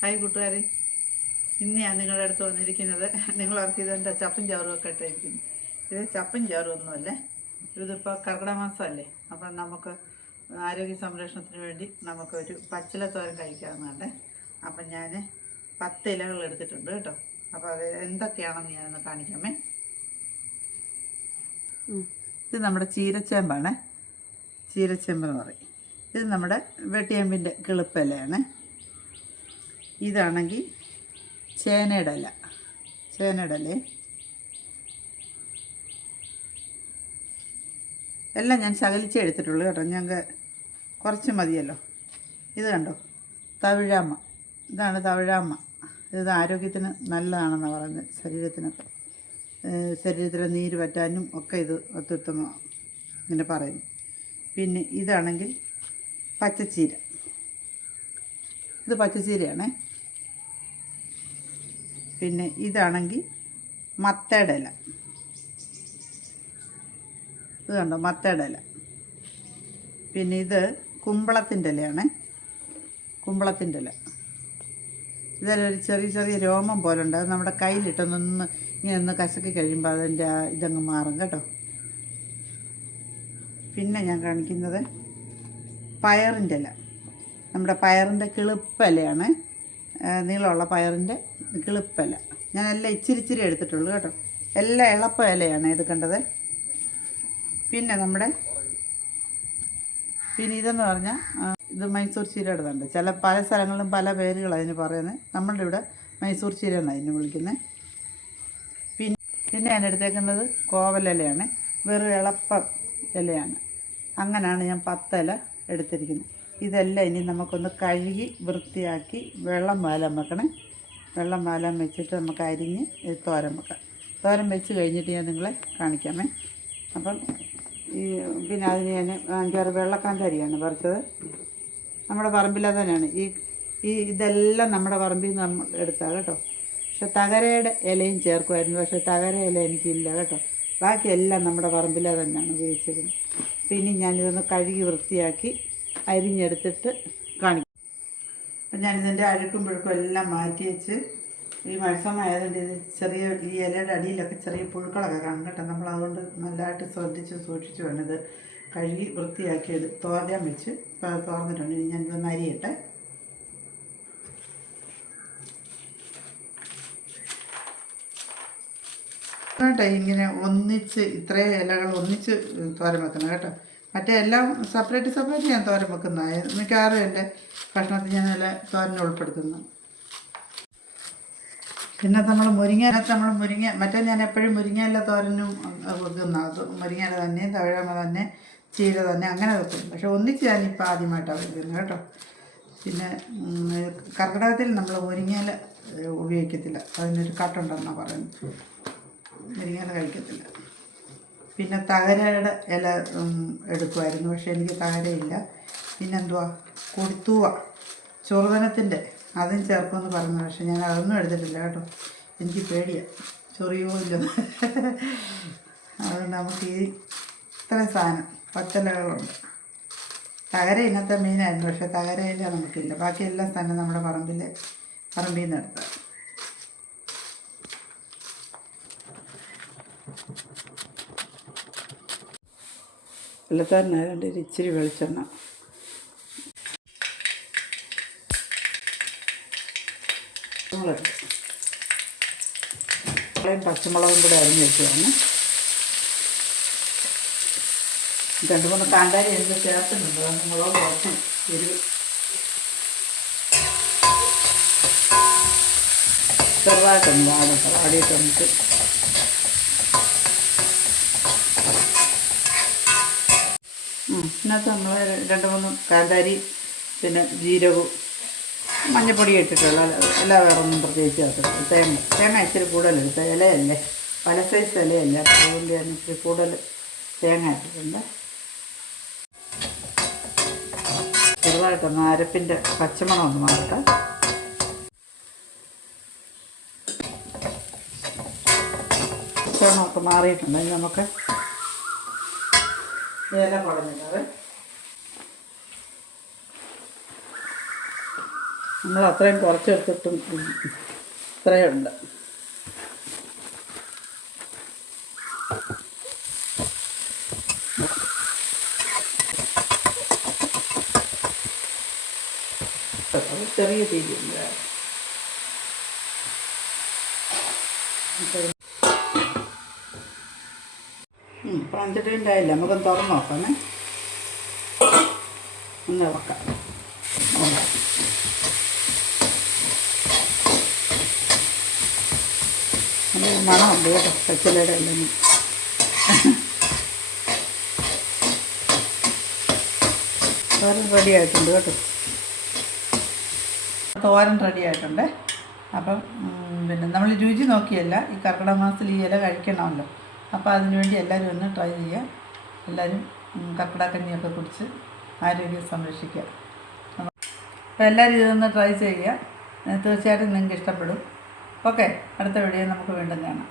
Hi കൂട്ടുകാരെ, ഇന്ന് ഞാൻ നിങ്ങളുടെ അടുത്ത് വന്നിരിക്കുന്നത് നിങ്ങളവർക്ക് ഇതെൻ്റെ ചപ്പും ചവറും ഒക്കെ ഇട്ടിരിക്കുന്നു. ഇത് ചപ്പും ചവറും ഒന്നുമല്ലേ, ഇതിപ്പോൾ കർക്കിടക മാസമല്ലേ. അപ്പം നമുക്ക് ആരോഗ്യ സംരക്ഷണത്തിന് വേണ്ടി നമുക്കൊരു പച്ചിലത്തോരൻ കഴിക്കാവുന്നതാണ്. അപ്പം ഞാൻ 10 ഇലകൾ എടുത്തിട്ടുണ്ട് കേട്ടോ. അപ്പോൾ അത് എന്തൊക്കെയാണെന്ന് ഞാനൊന്ന് കാണിക്കാമേ. ഇത് നമ്മുടെ ചീരച്ചേമ്പാണ്, ചീരച്ചേമ്പെന്ന് പറയും. ഇത് നമ്മുടെ വെട്ടിയേമ്പിൻ്റെ കിളിപ്പിലയാണ്. ഇതാണെങ്കിൽ ചേനയുടെ ഇല, എല്ലാം ഞാൻ ശകലിച്ചേ എടുത്തിട്ടുള്ളൂ കേട്ടോ, ഞങ്ങൾക്ക് കുറച്ച് മതിയല്ലോ. ഇത് കണ്ടോ, തവിഴാമ്മ, ഇതാണ് തവിഴാമ്മ. ഇത് ആരോഗ്യത്തിന് നല്ലതാണെന്നാണ് പറയുന്നത്, ശരീരത്തിലെ നീര് പറ്റാനും ഒക്കെ ഇത് അത്യുത്തമമാണ് ഇങ്ങനെ പറയുന്നു. പിന്നെ ഇതാണെങ്കിൽ പച്ചച്ചീര, ഇത് പച്ചച്ചീരയാണേ. പിന്നെ ഇതാണെങ്കിൽ മത്തയുടെ ഇല, ഇത് കണ്ടോ മത്തയുടെ ഇല. പിന്നെ ഇത് കുമ്പളത്തിൻ്റെ ഇലയാണ്, കുമ്പളത്തിൻ്റെ ഇല. ഇതൊരു ചെറിയ ചെറിയ രോമം പോലെ ഉണ്ട്, അത് നമ്മുടെ കയ്യിലിട്ടൊന്ന് ഇങ്ങനെ ഒന്ന് കശക്കി കഴിയുമ്പോൾ അതിൻ്റെ ഇതങ്ങ് മാറും കേട്ടോ. പിന്നെ ഞാൻ കാണിക്കുന്നത് പയറിൻ്റെ ഇല, നമ്മുടെ പയറിൻ്റെ കിളിപ്പിലയാണ്, നീളമുള്ള പയറിൻ്റെ കിളിപ്പില. ഞാനെല്ലാം ഇച്ചിരി എടുത്തിട്ടുള്ളൂ കേട്ടോ, എല്ലാം ഇളപ്പ ഇലയാണ് എടുക്കേണ്ടത്. പിന്നെ ഇതെന്ന് പറഞ്ഞാൽ ഇത് മൈസൂർ ചീരയുടെ തണ്ട്. പല സ്ഥലങ്ങളിലും പല പേരുകൾ അതിന് പറയുന്നത്. നമ്മളുടെ ഇവിടെ മൈസൂർ ചീര എന്നാണ് അതിന് വിളിക്കുന്നത്. പിന്നെ ഞാൻ എടുത്തേക്കുന്നത് കോവലിലയാണ്, വെറും ഇളപ്പ ഇലയാണ്. അങ്ങനെയാണ് ഞാൻ 10 ഇല എടുത്തിരിക്കുന്നത്. ഇതെല്ലാം ഇനി നമുക്കൊന്ന് കഴുകി വൃത്തിയാക്കി വെള്ളം വാലാൻ വെക്കണം. വെള്ളം വാലാൻ വെച്ചിട്ട് നമുക്ക് അരിഞ്ഞ് തോരൻ വെക്കാം. തോരൻ വെച്ച് കഴിഞ്ഞിട്ട് ഞാൻ നിങ്ങളെ കാണിക്കാമേ. അപ്പം പിന്നെ അതിന് ഞാൻ 5-6 വെള്ളക്കാന്തരിയാണ് പറിച്ചത്. നമ്മുടെ പറമ്പിലെ തന്നെയാണ് ഇതെല്ലാം നമ്മുടെ പറമ്പിൽ നിന്ന് നമ്മൾ എടുത്താൽ കേട്ടോ. പക്ഷെ തകരയുടെ ഇലയും ചേർക്കുമായിരുന്നു, പക്ഷേ തകര ഇല എനിക്കില്ല കേട്ടോ. ബാക്കിയെല്ലാം നമ്മുടെ പറമ്പിലെ തന്നെയാണ് ഉപയോഗിച്ചിരുന്നത്. പിന്നെ ഞാനിതൊന്ന് കഴുകി വൃത്തിയാക്കി അരിഞ്ഞെടുത്തിട്ട് കാണിക്കും. അപ്പം ഞാനിതിൻ്റെ അഴുക്കും പുഴുക്കും എല്ലാം മാറ്റി വെച്ച്, ഈ മഴസമയമായതുകൊണ്ട് ഈ ഇലയുടെ അടിയിലൊക്കെ ചെറിയ പുഴുക്കളൊക്കെ കാണും കേട്ടോ. നമ്മളതുകൊണ്ട് നല്ലതായിട്ട് സൂക്ഷിച്ച് വേണം ഇത് കഴുകി വൃത്തിയാക്കി തോരാൻ വെച്ച് തോർന്നിട്ടുണ്ട്. ഇനി ഞാനിതൊന്ന് അരിയട്ടെ. കേട്ടോ, ഇങ്ങനെ ഒന്നിച്ച് ഇത്രയും ഇലകൾ ഒന്നിച്ച് തോരൻ വെക്കണം കേട്ടോ. മറ്റേ എല്ലാം സെപ്പറേറ്റ് ഞാൻ തോരൻ വെക്കുന്നതാണ്. മിക്കവാറും എൻ്റെ ഭക്ഷണത്തിൽ ഞാൻ നല്ല തോരൻ ഉൾപ്പെടുത്തുന്നു. പിന്നെ നമ്മൾ മുരിങ്ങ മറ്റേ ഞാൻ എപ്പോഴും മുരിങ്ങയില തോരനും വെക്കുന്ന, അത് മുരിങ്ങയില തന്നെ, തവിഴമ തന്നെ, ചീര തന്നെ അങ്ങനെ വെക്കും. പക്ഷെ ഒന്നിച്ച് ഞാനിപ്പോൾ ആദ്യമായിട്ടാണ് വെക്കുന്നത് കേട്ടോ. പിന്നെ കർക്കിടകത്തിൽ നമ്മൾ മുരിങ്ങയില ഉപയോഗിക്കത്തില്ല, അതിനൊരു കട്ടുണ്ടെന്നാണ് പറയുന്നത്. മുരിങ്ങയില കഴിക്കത്തില്ല. പിന്നെ തകരയുടെ ഇല എടുക്കുമായിരുന്നു, പക്ഷേ എനിക്ക് തകരയില്ല. പിന്നെന്തുവാ, കൊടുത്തൂവ ചൊറുതനത്തിൻ്റെ അതും ചേർക്കുമെന്ന് പറഞ്ഞു, പക്ഷെ ഞാൻ അതൊന്നും എടുത്തിട്ടില്ല കേട്ടോ. എനിക്ക് പേടിയാണ്, ചൊറിയോ ഇല്ലെന്ന്. അതുകൊണ്ട് നമുക്ക് ഇത്രയും സാധനം 10 ഇലകളുണ്ട്. തകര ഇന്നത്തെ മെയിനായിരുന്നു, പക്ഷേ തകരയില നമുക്കില്ല. ബാക്കി എല്ലാ സാധനവും നമ്മുടെ പറമ്പിൽ നിന്ന് എടുത്താൽ. വെള്ളത്താരനായതുകൊണ്ട് ഇച്ചിരി വെളിച്ചെണ്ണ, പച്ചമുളകും കൂടെ അരിഞ്ഞ് വെച്ചതാണ്. 2-3 കാന്താരി എനിക്ക് ചേർക്കുന്നുണ്ട്, അതുകൊണ്ട് മുളക് കുറച്ച് എരിവ് ചെറുതായിട്ടൊന്ന് വാടിയിട്ട് നമുക്ക് ഇതിനകത്ത് നമ്മൾ 2-3 കാന്താരി, പിന്നെ ജീരകവും മഞ്ഞപ്പൊടി ഇട്ടിട്ടുള്ള, എല്ലാ വേറൊന്നും പ്രത്യേകിച്ച് ചേർത്തിട്ടില്ല. തേങ്ങ ഇച്ചിരി കൂടുതലെടുത്ത ഇലയല്ലേ, പല സൈസ് ഇലയല്ല, അതുകൊണ്ട് ഞാൻ ഇച്ചിരി കൂടുതൽ തേങ്ങ ഇട്ടിട്ടുണ്ട്. ചെറുതായിട്ടൊന്ന് അരപ്പിൻ്റെ പച്ചമണം ഒന്ന് മാറട്ടെ. പച്ചമണമൊക്കെ മാറിയിട്ടുണ്ട്. ഇനി നമുക്ക് ഇല കുടഞ്ഞിട്ടത് നമ്മൾ അത്രയും കുറച്ചെടുത്തിട്ടും ഇത്രയുണ്ട്. അത് ചെറിയ തീരുണ്ട്. ഇപ്പം 5 മിനിറ്റ് ആയില്ല, നമുക്കൊന്ന് തുറന്ന് നോക്കാമേ. ഒന്ന് ഇളക്കാം. നല്ല മണമുണ്ട് കേട്ടോ പച്ചിലയുടെ എല്ലാം. തോരൻ റെഡി ആയിട്ടുണ്ട് കേട്ടോ. തോരൻ റെഡി ആയിട്ടുണ്ട്. അപ്പം പിന്നെ നമ്മൾ രുചി നോക്കിയല്ല, ഈ കർക്കിടക മാസത്തിൽ ഈ ഇല കഴിക്കണമല്ലോ. അപ്പോൾ അതിനുവേണ്ടി എല്ലാവരും ഒന്ന് ട്രൈ ചെയ്യുക. എല്ലാവരും കർക്കിടക കഞ്ഞിയൊക്കെ കുടിച്ച് ആരോഗ്യം സംരക്ഷിക്കുക. അപ്പോൾ എല്ലാവരും ഇതൊന്ന് ട്രൈ ചെയ്യുക. തീർച്ചയായിട്ടും നിങ്ങൾക്ക് ഇഷ്ടപ്പെടും. ഓക്കെ, അടുത്ത വീഡിയോ നമുക്ക് വീണ്ടും കാണാം.